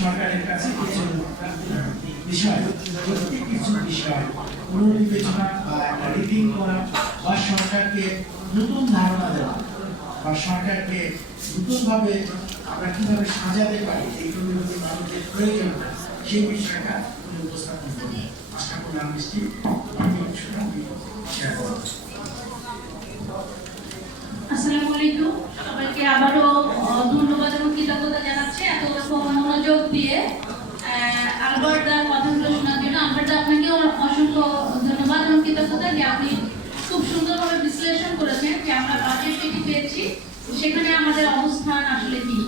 সরকারের কাছে কিছু বিষয় কিছু বিষয় পুনর্বিবেচনা বা রিভিউ করা বা সরকারকে নতুন ধারণা দেওয়া বা সরকারকে নতুনভাবে আমরা কিভাবে সাজাতে পারি এইগুলো যদি মানুষের প্রয়োজন সেই বিষয়টা উপস্থাপন করবে। আশা করলাম মিষ্টি শেয়ার করব। আসসালামু আলাইকুম, সবাইকে আবারও ধন্যবাদ এবং কৃতজ্ঞতা জানাচ্ছি এত মনোযোগ দিয়ে আলবার্টদার কথাগুলো শোনার জন্য। আলবার্টদা, আপনাকে অসংখ্য ধন্যবাদ এবং কৃতজ্ঞতা যে আপনি খুব সুন্দরভাবে বিশ্লেষণ করেছেন যে আমরা বাজেট যেটি পেয়েছি সেখানে আমাদের অবস্থান আসলে কি।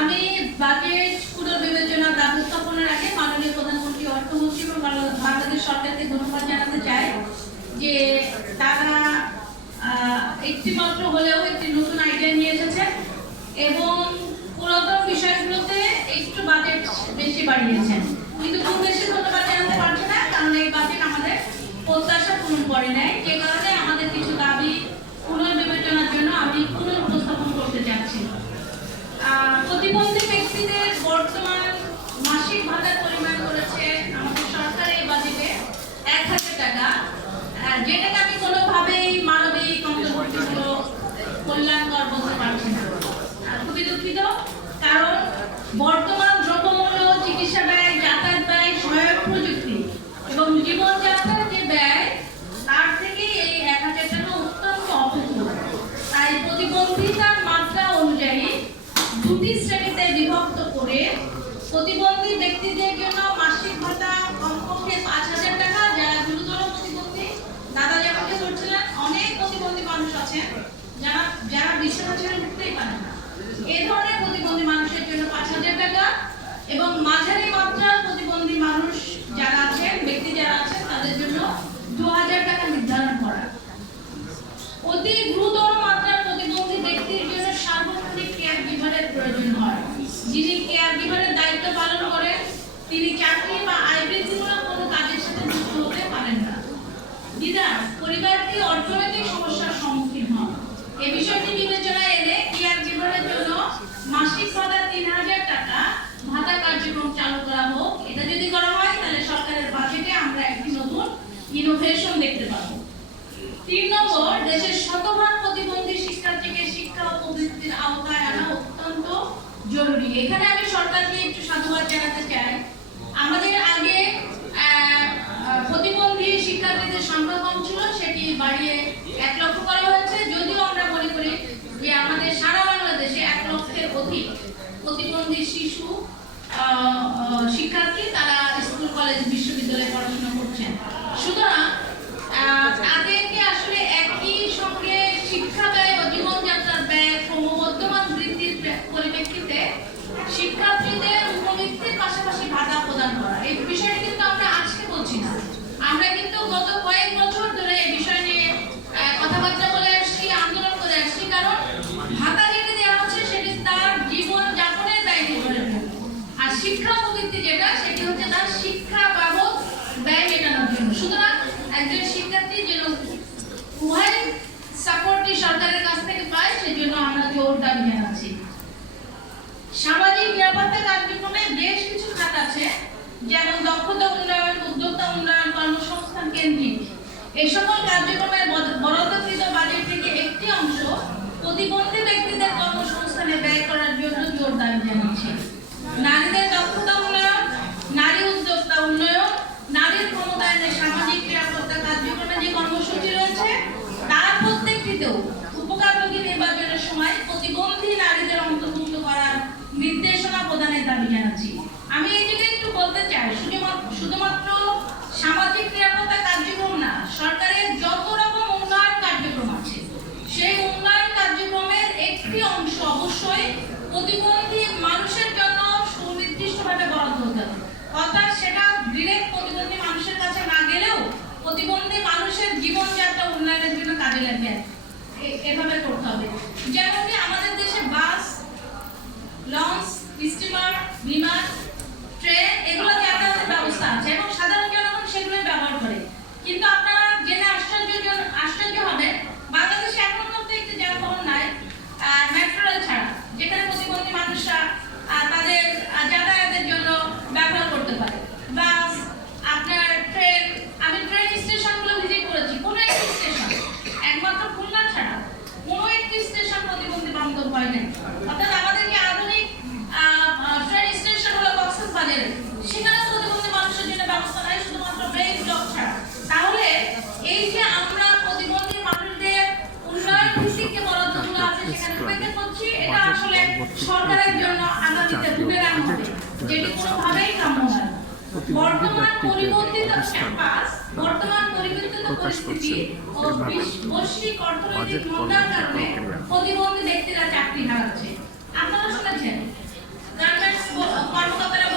আমি বাজেট পুনর্বিবেচনা ব্যবস্থাপনার আগে মাননীয় প্রধানমন্ত্রী, অর্থমন্ত্রী এবং বাংলাদেশ সরকারকে ধন্যবাদ জানাতে চাই যে তারা একটি মাত্র হলেও একটি নতুন আইডিয়া নিয়ে এসেছেন এবং পুরাতন বিষয়গুলোতে একটু বাজেট বেশি বাড়িয়েছেন, কিন্তু খুব বেশি ধন্যবাদ জানাতে পারছে না, কারণ এই বাজেট আমাদের প্রত্যাশা পূরণ করে নেয়। যে কারণে আমাদের কিছু দাবি পুনর্বিবেচনার জন্য আমি পুনর্উপস্থাপন করতে চাচ্ছি। প্রতিবন্ধী ব্যক্তিদের বর্তমান মাসিক ভাতার পরিমাণ করেছে আমাদের সরকার এই বাজেটে 1000 টাকা, যেটাকে আমি কোনোভাবেই মানবিক অন্তর্ভুক্তিমূলক কল্যাণকর বলতে পারছি না। খুবই দুঃখিত, কারণ বর্তমান দ্রব্যমূল্য, চিকিৎসা ব্যয়, যাতায়াত ব্যয়, সহায়ক প্রযুক্তি এবং জীবনযাত্রার যে ব্যয়, তার থেকে এই 1000 টাকা অত্যন্ত অপ্রতুল। তাই প্রতিবন্ধিতার মাত্রা অনুযায়ী দুটি শ্রেণীতে বিভক্ত করে প্রতিবন্ধী ব্যক্তিদের জন্য মাসিক ভাতা কমপক্ষে 5000 টাকা, যারা গুরুতর প্রতিবন্ধী, দাদা যেমনটি বলছিলেন অনেক প্রতিবন্ধী মানুষ আছেন যারা বিছানা ছেড়ে উঠতেই পারেন না, এই ধরনের প্রতিবন্ধী মানুষের জন্য 5000 টাকা এবং মাঝারি মাত্রার প্রতিবন্ধী মানুষ যারা আছেন, ব্যক্তি যারা আছেন, তাদের জন্য 2000 টাকা নির্ধারণ করা। অতি গুরুতর মাত্রার প্রতিবন্ধী ব্যক্তির জন্য সার্বক্ষণিক কেয়ার গিভারের প্রয়োজন হয়। যিনি কেয়ার গিভারের দায়িত্ব পালন করেন তিনি চাকরি বা আয় বৃদ্ধিমূলক কোনো কাজের সাথে যুক্ত হতে পারেন না। পরিবারটি অর্থনৈতিক সমস্যার সম্মুখীন হন। এই বিষয়টি বিবেচনায় এনে কেয়ার গিভারের জন্য মাসিক ভাতা 3000 টাকা ভাতা কার্যক্রম চালু করা হোক। এটা যদি করা হয় তাহলে সরকারের বাজেটে আমরা একটি নতুন ইনোভেশন দেখতে পাবো। 3 নম্বর, দেশের শতভাগ প্রতিবন্ধী শিক্ষার্থীকে শিক্ষা ও প্রবৃত্তির আওতায় আনা অত্যন্ত জরুরি। এখানে আমি সরকারকে একটু সাধুবাদ জানাতে চাই। আমাদের আগে প্রতিবন্ধী শিক্ষার্থীদের সংখ্যা কম ছিল, সেটি বাড়িয়ে 1 লক্ষ করা হয়েছে। যদিও আমরা মনে করি যে আমাদের সারা বাংলাদেশে 1 লক্ষের অধিক প্রতিবন্ধী শিশু শিক্ষার্থী তারা স্কুল, কলেজ, বিশ্ববিদ্যালয়ে পড়াশোনা করছেন। সুতরাং তাদেরকে আসলে একই সঙ্গে শিক্ষা ব্যয় ও জীবনযাত্রার ব্যয় ক্রমবর্ধমান বৃদ্ধির পরিপ্রেক্ষিতে শিক্ষার্থীদের উপবৃত্তির পাশাপাশি ভাতা প্রদান করা, এই বিষয়টি কিন্তু আমরা আজকে বলছি না, আমরা কিন্তু গত কয়েক বছর ধরে এই বিষয় নিয়ে কথাবার্তা বলে আসছি, আন্দোলন করে আসছি। কারণ ভাতা যেটি দেওয়া হচ্ছে সেটি তার জীবন যাপনের ব্যয় নির্ভর করে, আর শিক্ষা উপবৃত্তি যেটা সেটি হচ্ছে তার শিক্ষা বাবদ ব্যয় মেটানোর জন্য। সুতরাং একজন শিক্ষার্থী যেন উভয় সাপোর্টই সরকারের কাছ থেকে পায়, সেজন্য আমরা জোর দাবি জানাচ্ছি। সামাজিক নিরাপত্তা কার্যক্রমে বেশ কিছু খাত আছে, যেমন দক্ষতা উন্নয়ন, উদ্যোক্তা উন্নয়ন, কর্মসংস্থান কেন্দ্রিক। এই সকল কার্যক্রমের বরাদ্দকৃত বাজেট থেকে একটি অংশ প্রতিবন্ধী ব্যক্তিদের কর্মসংস্থানে ব্যয় করার জন্য জোর দাবি জানাচ্ছি। নারীদের দক্ষতা উন্নয়ন, নারী উদ্যোক্তা উন্নয়ন, নারীর ক্ষমতায়নের সামাজিক নিরাপত্তা কার্যক্রমে যে কর্মসূচি রয়েছে তার প্রত্যেকটিতেও উপকারভোগী নির্বাচনের সময় প্রতিবন্ধী নারীদের অন্তর্ভুক্ত করার নির্দেশনা প্রদানের দাবি জানাচ্ছি। আমি এই জায়গায় একটু বলতে চাই, শুধুমাত্র সামাজিক নিরাপত্তা কার্যক্রম না, সরকারের যত রকম উন্নয়ন কার্যক্রম আছে সেই উন্নয়ন কার্যক্রমের একটি অংশ অবশ্যই প্রতিবন্ধী মানুষের জন্য সুনির্দিষ্টভাবে বরাদ্দ হতে হবে। অর্থাৎ সেটা ডিরেক্ট প্রতিবন্ধী মানুষের কাছে না গেলেও প্রতিবন্ধী মানুষের জীবনযাত্রা উন্নয়নের জন্য কাজে লাগবে, এভাবে করতে হবে। যেমন কি আমাদের দেশে বাস, লঞ্চ, স্টিমার, বিমান, ট্রেন এগুলো যাতায়াতের ব্যবস্থা আছে এবং সাধারণ জনগণ সেগুলোই ব্যবহার করে। কিন্তু আপনারা জেনে আশ্চর্য হবেন, বাংলাদেশে এখন পর্যন্ত একটি যানবাহন নাই মেট্রো রেল ছাড়া, যেখানে প্রতিবন্ধী মানুষরা তাদের যাতায়াত হয় নাই। অর্থাৎ আমাদের কি আধুনিক ট্রেন স্টেশন হলো কক্সবাজারে, সেখানে প্রতিবন্ধী মানুষের জন্য ব্যবস্থা নাই, শুধুমাত্র ব্রেক ব্লক ছাড়া। তাহলে এই যে আমরা প্রতিবন্ধী মানুষদের উন্নয়ন ভিত্তিক যে বরাদ্দগুলো আছে সেখানে উপেক্ষা করছি, এটা আসলে সরকারের জন্য আগামীতে ভুলে রাখা হবে, যেটি কোনোভাবেই কাম্য নয়। বর্তমান পরিবর্তিত পরিস্থিতি ও বৈশ্বিক অর্থনৈতিক মন্দার কারণে প্রতিবন্ধী ব্যক্তিরা চাকরি হারাচ্ছে। আপনারা শুনেছেন গার্মেন্টস কর্মকর্তারা